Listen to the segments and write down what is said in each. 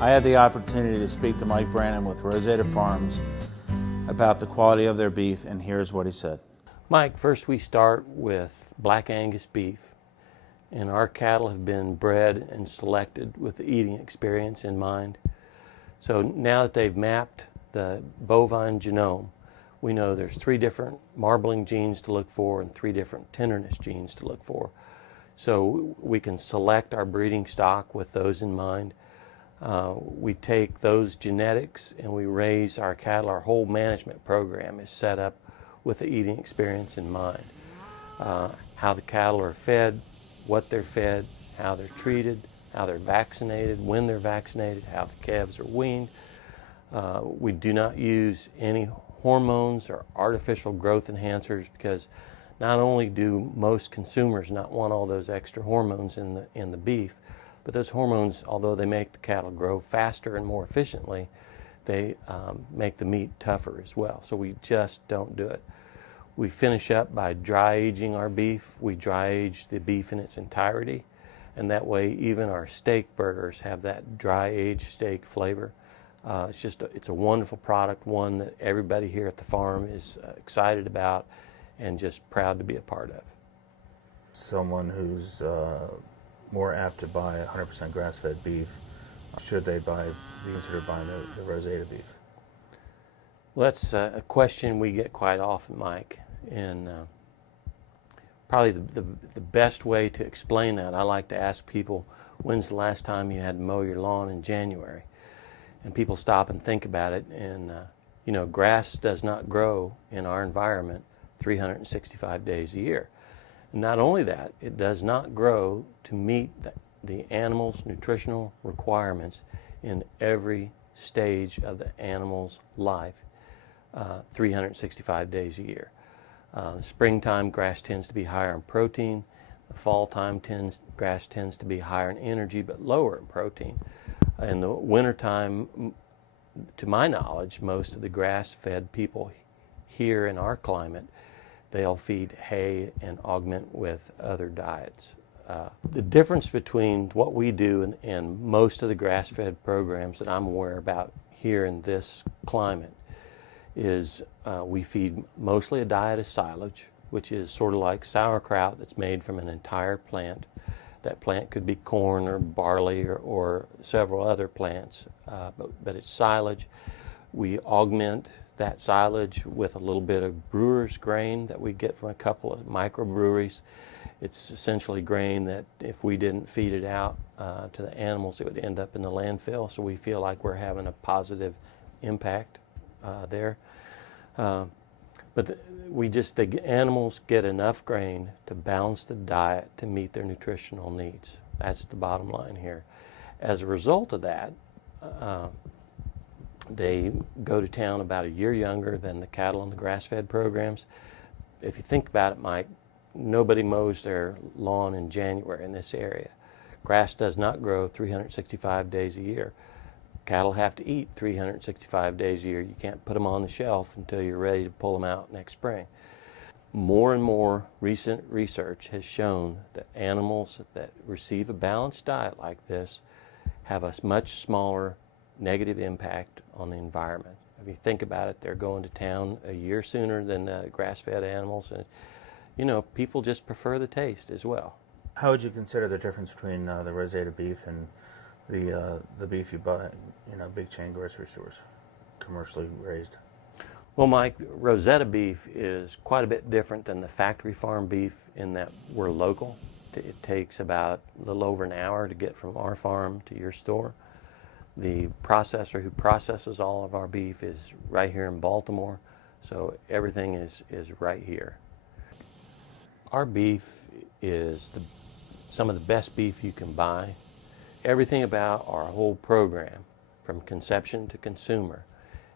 I had the opportunity to speak to Mike Brannon with Roseda Farms about the quality of their beef, and here's what he said. Mike, first we start with Black Angus beef, and our cattle have been bred and selected with the eating experience in mind. So now that they've mapped the bovine genome, we know there's 3 different marbling genes to look for and 3 different tenderness genes to look for. So we can select our breeding stock with those in mind. We take those genetics and we raise our cattle. Our whole management program is set up with the eating experience in mind. How the cattle are fed, what they're fed, how they're treated, how they're vaccinated, when they're vaccinated, how the calves are weaned. We do not use any hormones or artificial growth enhancers, because not only do most consumers not want all those extra hormones in the beef, but those hormones, although they make the cattle grow faster and more efficiently, they make the meat tougher as well. So we just don't do it. We finish up by dry aging our beef. We dry age the beef in its entirety, and that way even our steak burgers have that dry aged steak flavor. It's a wonderful product, one that everybody here at the farm is excited about and just proud to be a part of. Someone who's more apt to buy 100% grass-fed beef, should they be considered buying the Roseda beef? Well, that's a question we get quite often, Mike, and probably the best way to explain that, I like to ask people, when's the last time you had to mow your lawn in January? And people stop and think about it, and grass does not grow in our environment 365 days a year. And not only that, it does not grow to meet the animal's nutritional requirements in every stage of the animal's life 365 days a year. Springtime, grass tends to be higher in protein. The fall time, grass tends to be higher in energy but lower in protein. In the wintertime, to my knowledge, most of the grass-fed people here in our climate, they'll feed hay and augment with other diets. The difference between what we do and most of the grass-fed programs that I'm aware about here in this climate is we feed mostly a diet of silage, which is sort of like sauerkraut that's made from an entire plant. That plant could be corn or barley or several other plants, but it's silage. We augment that silage with a little bit of brewer's grain that we get from a couple of microbreweries. It's essentially grain that if we didn't feed it out to the animals, it would end up in the landfill, so we feel like we're having a positive impact there. But the animals get enough grain to balance the diet to meet their nutritional needs. That's the bottom line here. As a result of that, they go to town about a year younger than the cattle in the grass-fed programs. If you think about it, Mike, nobody mows their lawn in January in this area. Grass does not grow 365 days a year. Cattle have to eat 365 days a year. You can't put them on the shelf until you're ready to pull them out next spring. More and more recent research has shown that animals that receive a balanced diet like this have a much smaller negative impact on the environment. If you think about it, they're going to town a year sooner than grass-fed animals, and people just prefer the taste as well. How would you consider the difference between the Roseda beef and the beef you buy in big chain grocery stores, commercially raised? Well, Mike, Roseda beef is quite a bit different than the factory farm beef in that we're local. It takes about a little over an hour to get from our farm to your store. The processor who processes all of our beef is right here in Baltimore, so everything is right here. Our beef is some of the best beef you can buy. Everything about our whole program, from conception to consumer,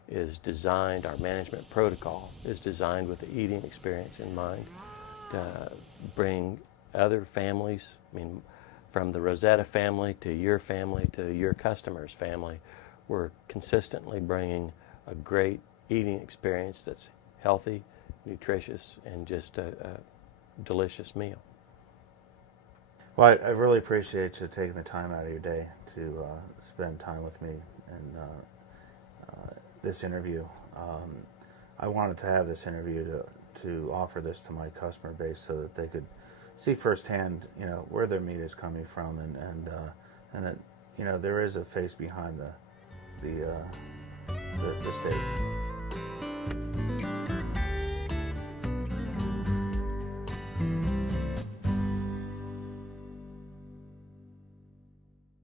is designed, our management protocol is designed with the eating experience in mind to bring other families, from the Roseda family to your customer's family, we're consistently bringing a great eating experience that's healthy, nutritious, and just a delicious meal. Well, I really appreciate you taking the time out of your day to spend time with me and this interview. I wanted to have this interview to offer this to my customer base so that they could see firsthand, where their meat is coming from, and that, there is a face behind the steak.